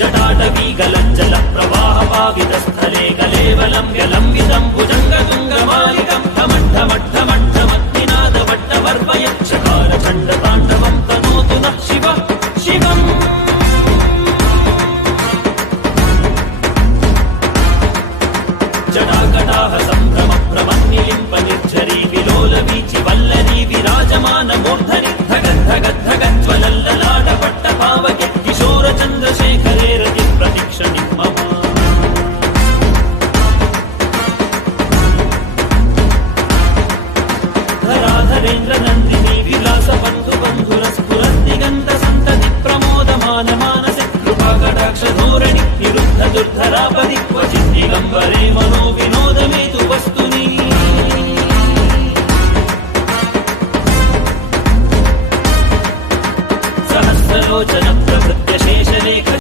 जटाटवीगलज्जल प्रवाहपावितस्थले कलेवलं व्यलम्बितं भुजङ्गतुङ्गमालिकं ढमढ्ढमढ्ढमढ्ढमत्तिनादवट्टवर्वयक्षकारचण्डताण्डवं तनोतु नः शिवः शिवम् जटाकटाह सम्भ्रम भ्रमन्निलिम्ब निर्झरी विलोलवीचि वल्लरी विराजमानमूर्धनि धगद्धगद्धगज्ज्वलल्ललाटपट्टपावके किशोरचन्द्रशेखरे रति प्रतीक्षणि मम धराधरेन्द्रनन्दिनी विलासबन्धुबन्धुरस्फुरद्दिगन्तसन्तति प्रमोदमानमानसे कृपाकटाक्षधोरणि निरुद्ध दुर्धरापदि क्वचित् दिगम्बरे मनो विनोदमे